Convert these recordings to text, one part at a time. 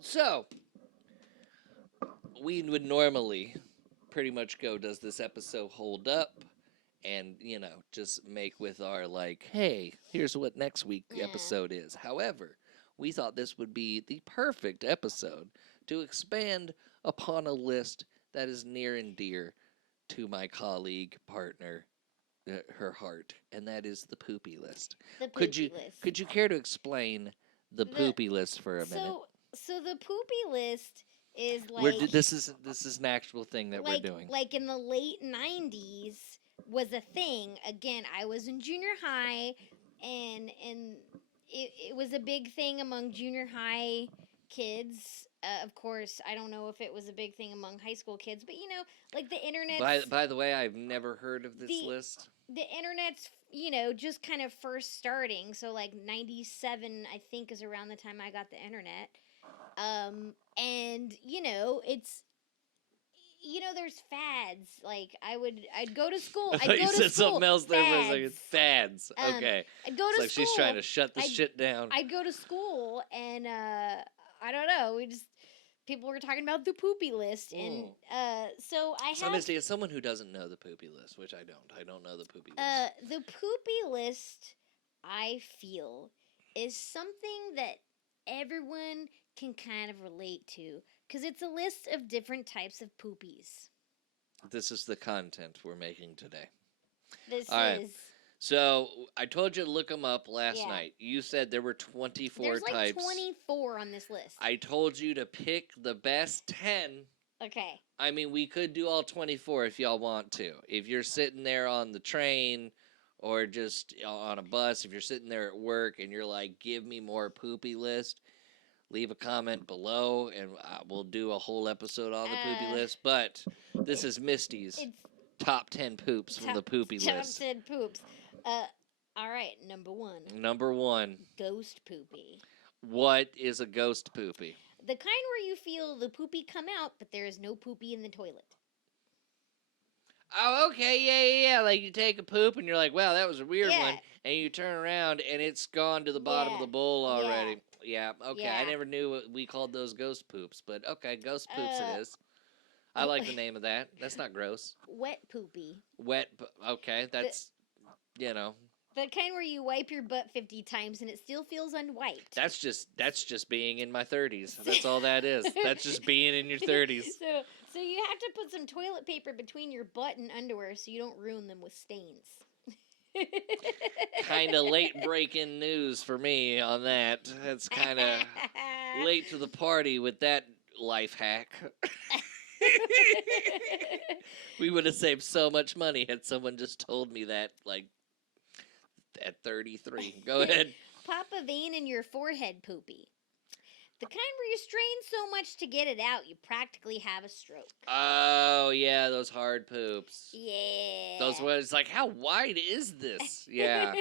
So we would normally pretty much go, does this episode hold up? And, just make with our, like, hey, here's what next week Yeah. episode is. However, we thought this would be the perfect episode to expand upon a list that is near and dear to my colleague, partner, her heart, and that is the Poopie list. The Could poopy you list. could you care to explain the The Poopie list for a minute? so the poopy list is We're like this is an actual thing that we're doing. like in the late 90s was a thing. Again, I was in junior high, and it was a big thing among junior high kids. Of course, I don't know if it was a big thing among high school kids, but like the internet's By the way, I've never heard of this the list. the internet's just kind of first starting. So like 97, I think, is around the time I got the internet. And it's there's fads. Like I'd go to school. I I'd thought go you to said school. something else there for a second. Fads. Fads. Okay. I'd go It's to like school. she's trying to shut this I'd- shit down. I'd go to school, and I don't know. People were talking about the poopy list, and so I So, have Misty, as someone who doesn't know the Poopie list, which I don't know the Poopie list. the poopy list. I feel is something that everyone can kind of relate to because it's a list of different types of poopies. This is the content we're making today. This All right. is So, I told you to look them up last Yeah. night. You said there were 24 there's like types. 24 on this list. I told you to pick the best 10. Okay. I mean, we could do all 24 if y'all want to. If you're sitting there on the train or just on a bus, if you're sitting there at work and you're like, give me more poopy list, leave a comment below and we'll do a whole episode on the poopy list. But this is Misty's It's top 10 poops from the poopy top list. 10 poops. All right, number 1. Number 1. Ghost poopy. What is a ghost poopy? The kind where you feel the poopy come out, but there is no poopy in the toilet. Oh, okay, yeah. Like you take a poop and you're like, wow, that was a weird Yeah. one. And you turn around and it's gone to the bottom of the bowl already. Yeah, okay. Yeah. I never knew what we called those ghost poops, but okay, ghost poops it is. I oh. like the name of that. That's not gross. Wet poopy. Okay, that's, The kind where you wipe your butt 50 times and it still feels unwiped. that's just being in my 30s. That's all that is. That's just being in your 30s. So you have to put some toilet paper between your butt and underwear so you don't ruin them with stains. Kind of late breaking news for me on that. That's kind of late to the party with that life hack. We would have saved so much money had someone just told me that, like, at 33. Go ahead. Pop a vein in your forehead poopy. The kind where you strain so much to get it out, you practically have a stroke. Oh, yeah, those hard poops. Yeah. Those ones, like, how wide is this? Yeah.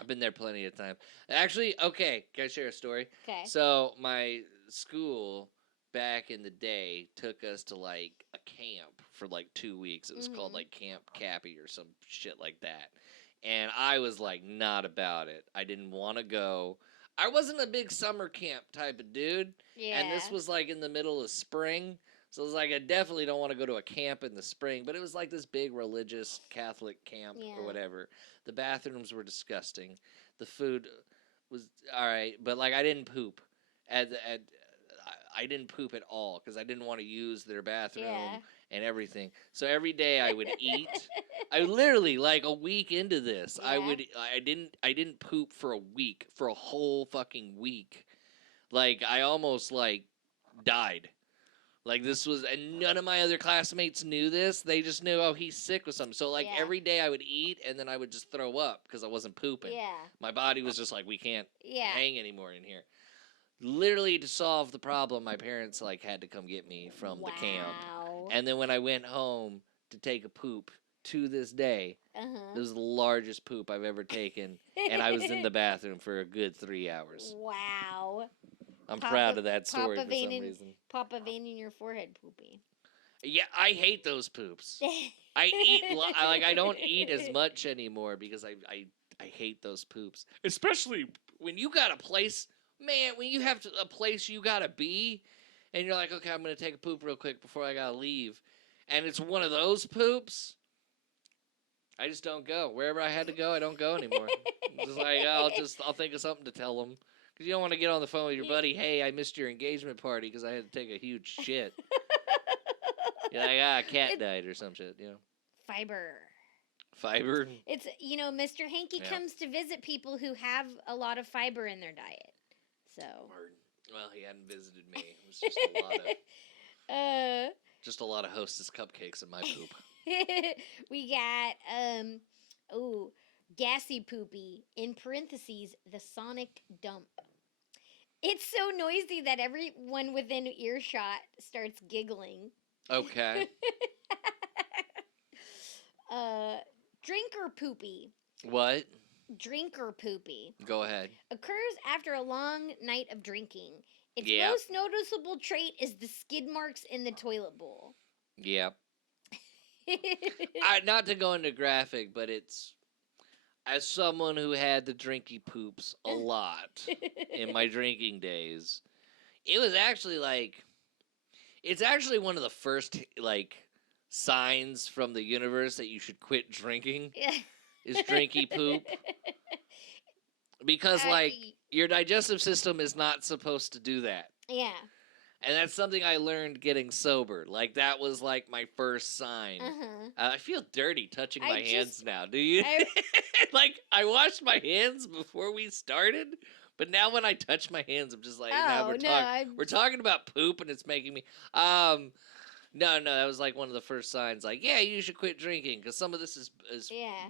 I've been there plenty of times. Actually, okay, can I share a story? Okay. So, my school back in the day took us to, like, a camp for, like, 2 weeks. It was called, like, Camp Cappy or some shit like that. And I was, like, not about it. I didn't want to go. I wasn't a big summer camp type of dude. Yeah. And this was, like, in the middle of spring. So, it was like, I definitely don't want to go to a camp in the spring. But it was, like, this big religious Catholic camp or whatever. The bathrooms were disgusting. The food was all right. But, like, I didn't poop. I didn't poop at all because I didn't want to use their bathroom and everything. So every day I would eat. I literally, like, a week into this, I didn't poop for a week, for a whole fucking week. Like, I almost, like, died. Like, this was, and none of my other classmates knew this. They just knew, oh, he's sick with something. So, like, every day I would eat and then I would just throw up because I wasn't pooping. Yeah. My body was just like, we can't Yeah. hang anymore in here. Literally, to solve the problem, my parents, like, had to come get me from the camp. And then when I went home to take a poop, to this day, it was the largest poop I've ever taken, and I was in the bathroom for a good 3 hours. Wow. I'm proud of that story for some reason. Pop a vein in your forehead poopy. Yeah, I hate those poops. I eat, I don't eat as much anymore because I hate those poops. Especially when you got a place Man, when you have a place you gotta be, and you're like, okay, I'm gonna take a poop real quick before I gotta leave, and it's one of those poops, I just don't go. Wherever I had to go, I don't go anymore. Just like I'll think of something to tell them, because you don't want to get on the phone with your buddy. Hey, I missed your engagement party because I had to take a huge shit. You're like, a cat died or some shit, Fiber. Fiber. It's Mr. Hanky comes to visit people who have a lot of fiber in their diet. So. Well, he hadn't visited me. It was just a lot of Hostess cupcakes in my poop. We got gassy poopy, in parentheses, the sonic dump. It's so noisy that everyone within earshot starts giggling. Okay. Drinker poopy. What? Drinker poopy. Go ahead. Occurs after a long night of drinking. Its most noticeable trait is the skid marks in the toilet bowl. Yep. Not to go into graphic, but it's, as someone who had the drinky poops a lot in my drinking days, it was actually it's actually one of the first signs from the universe that you should quit drinking is drinky poop. Because your digestive system is not supposed to do that. Yeah. And that's something I learned getting sober. That was my first sign. I feel dirty touching my hands now. Do you? I washed my hands before we started, but now when I touch my hands, I'm just we're talking about poop and it's making me. No, that was one of the first signs. You should quit drinking because some of this is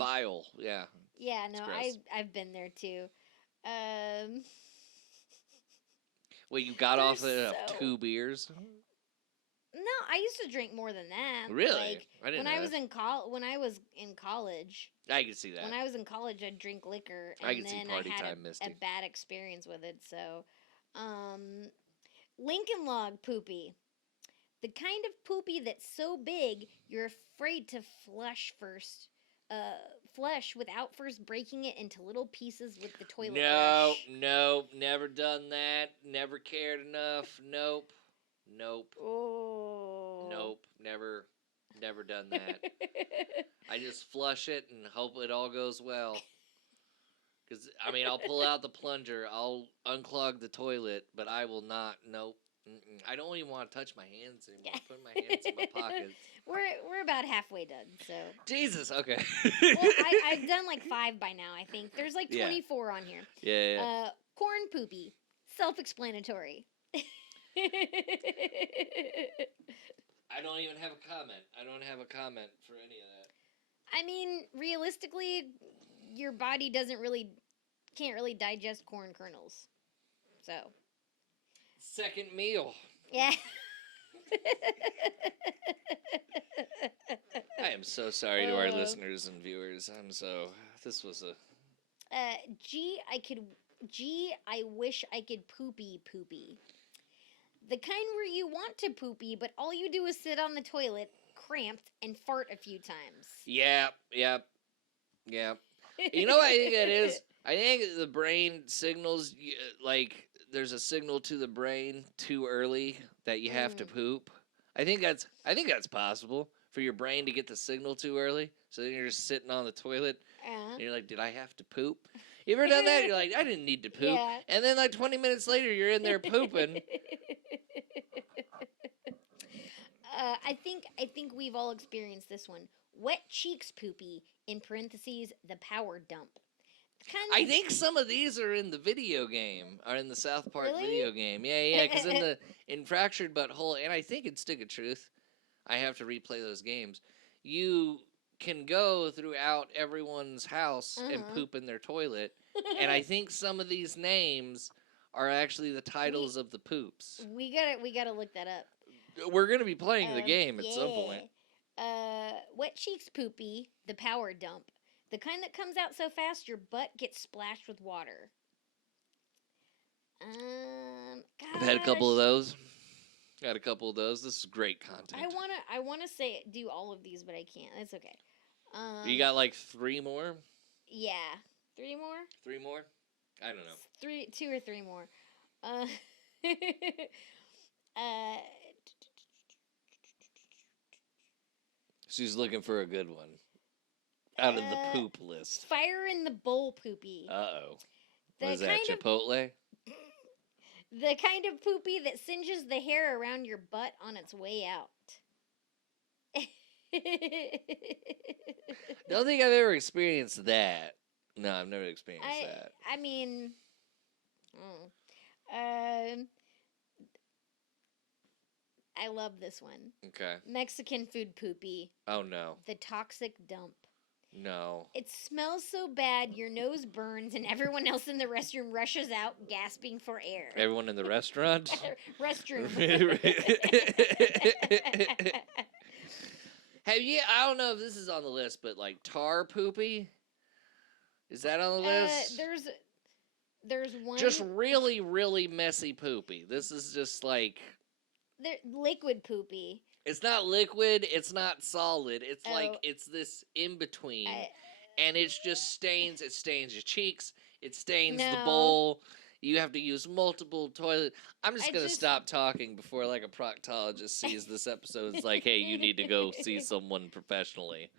bile. Yeah. Yeah, no, I've been there too. Well, you got off of 2 beers? No, I used to drink more than that. Really? I didn't know when I was in college. I can see that. When I was in college, I'd drink liquor, and I can see party I had time, Misti. a bad experience with it. So, Lincoln Log poopy. The kind of poopy that's so big you're afraid to flush without first breaking it into little pieces with the toilet brush. No, never done that. Never cared enough. Nope. Oh. Nope, never done that. I just flush it and hope it all goes well. Because, I'll pull out the plunger, I'll unclog the toilet, but I will not, nope. I don't even want to touch my hands anymore. Put my hands in my pockets. We're about halfway done, so. Jesus, okay. Well, I've done 5 by now, I think. There's 24 on here. Yeah. Corn poopy. Self-explanatory. I don't even have a comment. I don't have a comment for any of that. Realistically, your body can't really digest corn kernels. So. Second meal. Yeah. I am so sorry to our listeners and viewers. This was a... I wish I could poopy. The kind where you want to poopy, but all you do is sit on the toilet, cramped, and fart a few times. Yep. You know what I think that is? I think the brain signals, there's a signal to the brain too early that you have to poop. I think that's possible for your brain to get the signal too early. So then you're just sitting on the toilet, and you're like, did I have to poop? You ever done that? You're like, I didn't need to poop. Yeah. And then 20 minutes later, you're in there pooping. I think we've all experienced this one. Wet cheeks poopy, in parentheses, the power dump. I think some of these are in the video game, or in the South Park video game. Yeah, because in Fractured But Whole, and I think in Stick of Truth, I have to replay those games, you can go throughout everyone's house and poop in their toilet, and I think some of these names are actually the titles of the poops. We gotta look that up. We're gonna be playing the game at some point. Wet cheeks poopy, the power dump. The kind that comes out so fast your butt gets splashed with water. I've had a couple of those. This is great content. I wanna say do all of these, but I can't. That's okay. You got 3 more? Yeah. 3 more? 3 more? I don't know. 2 or 3 more. Uh, uh, She's looking for a good one out of the poop list. Fire in the bowl poopy. Uh-oh. What is that, Chipotle? The kind of poopy that singes the hair around your butt on its way out. Don't think I've ever experienced that. No, I've never experienced that. I mean, I love this one. Okay. Mexican food poopy. Oh, no. The toxic dump. No. It smells so bad your nose burns and everyone else in the restroom rushes out gasping for air. Everyone in the restaurant? Restroom. Have you, I don't know if this is on the list, but like tar poopy? Is that on the list? There's one. Just really, really messy poopy. This is just like... liquid poopy. It's not liquid, it's not solid. It's like, it's this in-between. And it's just stains. It stains your cheeks. It stains the bowl. You have to use multiple toilet. I'm just going to stop talking before like a proctologist sees this episode. It's like, hey, you need to go see someone professionally.